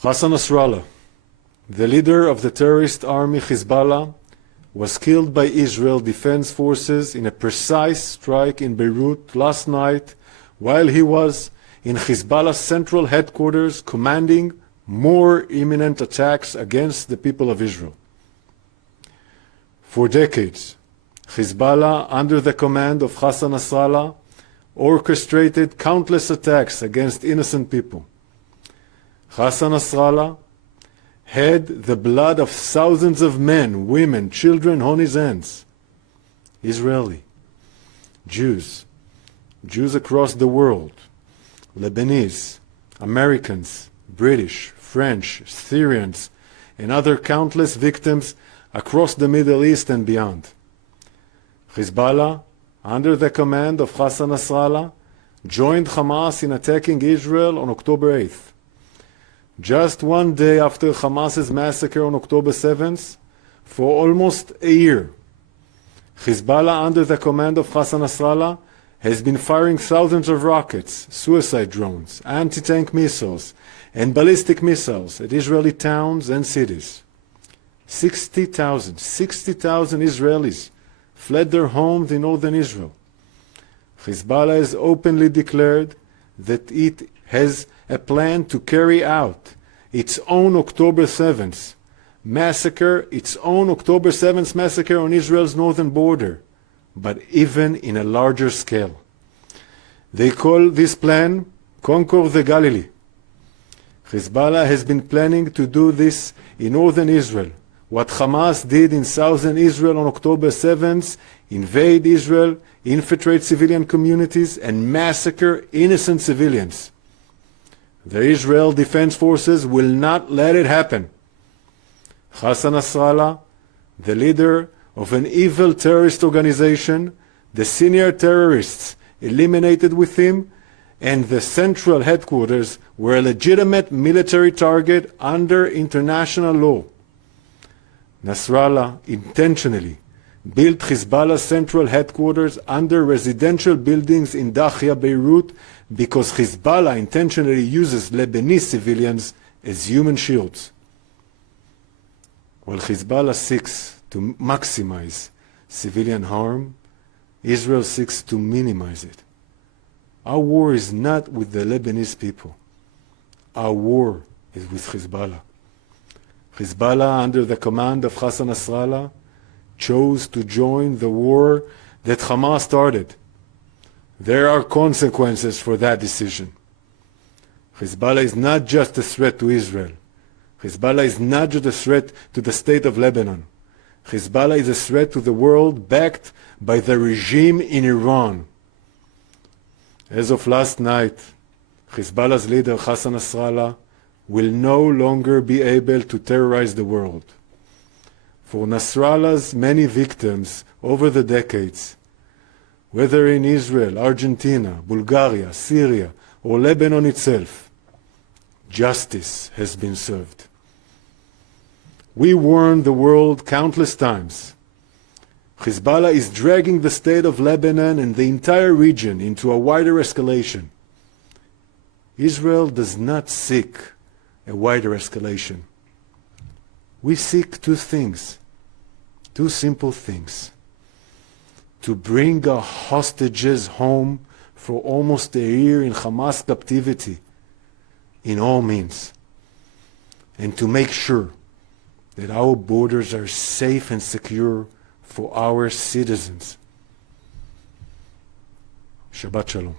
Hassan Nasrallah, the leader of the terrorist army Hezbollah, was killed by Israel Defense Forces in a precise strike in Beirut last night while he was in Hezbollah's central headquarters commanding more imminent attacks against the people of Israel. For decades, Hezbollah, under the command of Hassan Nasrallah, orchestrated countless attacks against innocent people. Hassan Nasrallah had the blood of thousands of men, women, children on his hands. Israeli, Jews across the world, Lebanese, Americans, British, French, Syrians, and other countless victims across the Middle East and beyond. Hezbollah, under the command of Hassan Nasrallah, joined Hamas in attacking Israel on October 8th. Just one day after Hamas's massacre on October 7th, for almost a year, Hezbollah, under the command of Hassan Nasrallah, has been firing thousands of rockets, suicide drones, anti-tank missiles, and ballistic missiles at Israeli towns and cities. 60,000 Israelis fled their homes in northern Israel. Hezbollah has openly declared that it has a plan to carry out its own October 7th massacre on Israel's northern border, but even in a larger scale. They call this plan Conquer the Galilee. Hezbollah has been planning to do this in northern Israel, what Hamas did in southern Israel on October 7th, invade Israel, infiltrate civilian communities, and massacre innocent civilians. The Israel Defense Forces will not let it happen. Hassan Nasrallah, the leader of an evil terrorist organization, the senior terrorists eliminated with him, and the central headquarters were a legitimate military target under international law. Nasrallah intentionally built Hezbollah's central headquarters under residential buildings in Dahia, Beirut, because Hezbollah intentionally uses Lebanese civilians as human shields. While Hezbollah seeks to maximize civilian harm, Israel seeks to minimize it. Our war is not with the Lebanese people. Our war is with Hezbollah. Hezbollah, under the command of Hassan Nasrallah, chose to join the war that Hamas started. There are consequences for that decision. Hezbollah is not just a threat to Israel. Hezbollah is not just a threat to the state of Lebanon. Hezbollah is a threat to the world backed by the regime in Iran. As of last night, Hezbollah's leader Hassan Nasrallah will no longer be able to terrorize the world. For Nasrallah's many victims over the decades, whether in Israel, Argentina, Bulgaria, Syria, or Lebanon itself, justice has been served. We warned the world countless times. Hezbollah is dragging the state of Lebanon and the entire region into a wider escalation. Israel does not seek a wider escalation. We seek two things, two simple things: to bring our hostages home for almost a year in Hamas captivity in all means, and to make sure that our borders are safe and secure for our citizens. Shabbat Shalom.